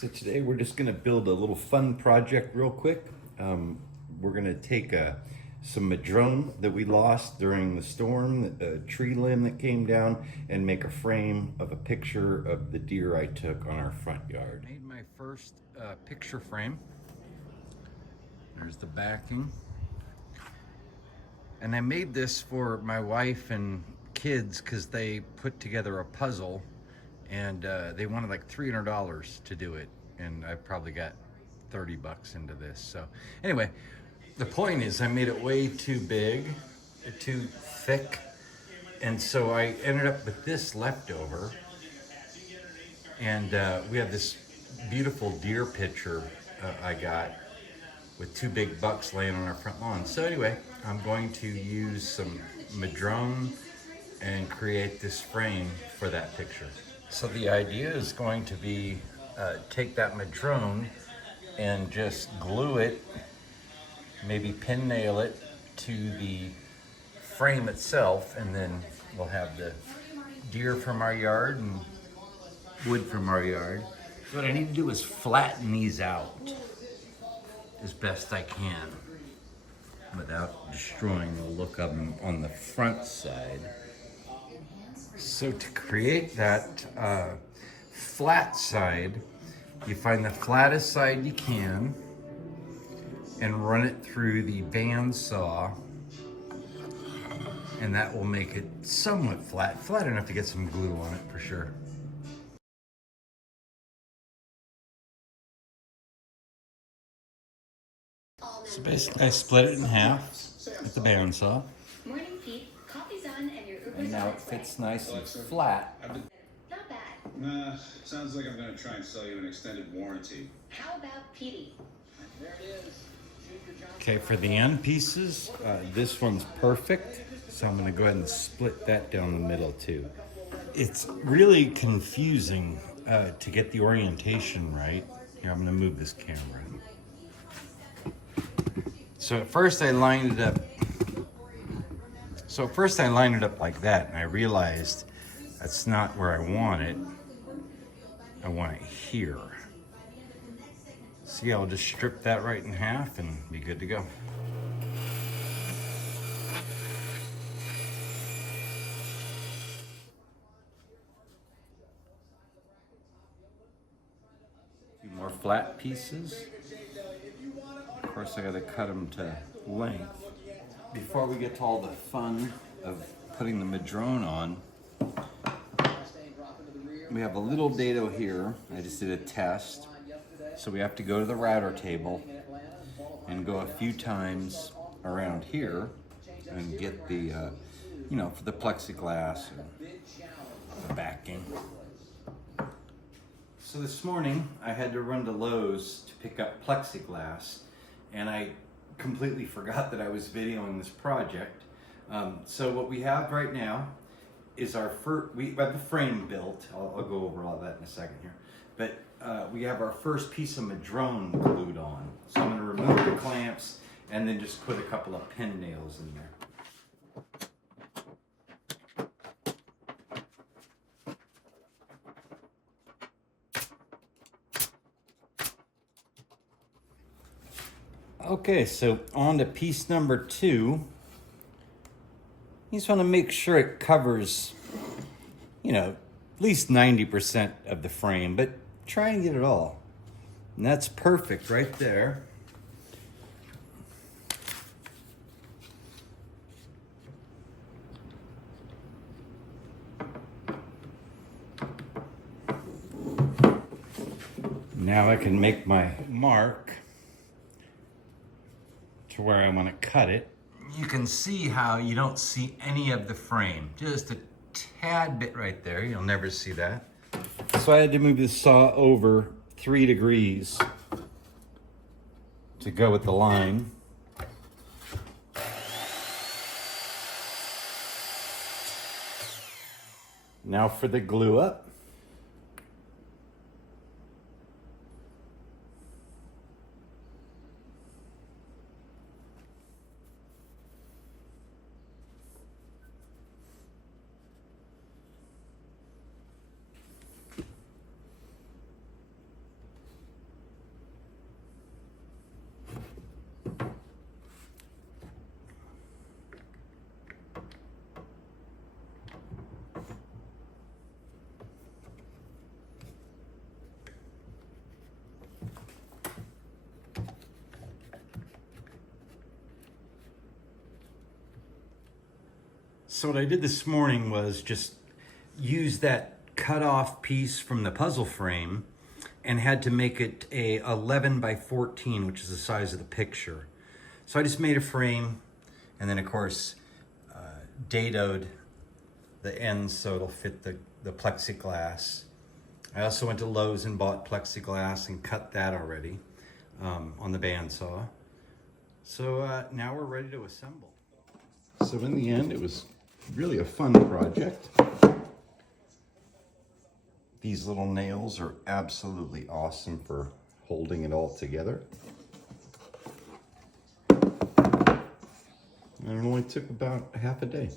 So today we're just gonna build a little fun project real quick. We're gonna take some Madrone that we lost during the storm, a tree limb that came down, and make a frame of a picture of the deer I took on our front yard. Made my first picture frame. There's the backing. And I made this for my wife and kids because they put together a puzzle and they wanted like $300 to do it, and I probably got 30 bucks into this. So anyway, the point is I made it way too big, too thick, and so I ended up with this leftover, and we have this beautiful deer picture I got with two big bucks laying on our front lawn. So anyway, I'm going to use some Madrone and create this frame for that picture. So the idea is going to be take that Madrone and just glue it, maybe pin nail it to the frame itself, and then we'll have the deer from our yard and wood from our yard. What I need to do is flatten these out as best I can without destroying the look of them on the front side. So to create that flat side, you find the flattest side you can and run it through the bandsaw, and that will make it somewhat flat enough to get some glue on it for sure. So basically I split it in half with the bandsaw. Morning, Pete. Coffee's on and your Uber's And now it fits nice and flat. not bad. Sounds like I'm gonna try and sell you an extended warranty. How about Petey? There it is. Okay, for the end pieces, this one's perfect. So I'm gonna go ahead and split that down the middle too. It's really confusing to get the orientation right. Here, I'm gonna move this camera. So at first I lined it up. Like that, and I realized that's not where I want it. I want it here. See, I'll just strip that right in half and be good to go. Few more flat pieces. Of course, I gotta cut them to length. Before we get to all the fun of putting the Madrone on, we have a little dado here. I just did a test. So we have to go to the router table and go a few times around here and get the, for the plexiglass and the backing. So this morning I had to run to Lowe's to pick up plexiglass, and I completely forgot that I was videoing this project. So what we have right now is we have the frame built. I'll go over all that in a second here. But we have our first piece of Madrone glued on. So I'm gonna remove the clamps and then just put a couple of pin nails in there. Okay, so on to piece number 2. You just want to make sure it covers, at least 90% of the frame, but try and get it all. And that's perfect right there. Now I can make my mark to where I want to cut it. You can see how you don't see any of the frame, just a tad bit right there. You'll never see that. So I had to move this saw over 3 degrees to go with the line. Now for the glue up. So what I did this morning was just use that cut off piece from the puzzle frame and had to make it a 11 by 14, which is the size of the picture. So I just made a frame and then of course dadoed the ends so it'll fit the plexiglass. I also went to Lowe's and bought plexiglass and cut that already on the bandsaw. So now we're ready to assemble. So in the end, it was really a fun project. These little nails are absolutely awesome for holding it all together. And it only took about half a day.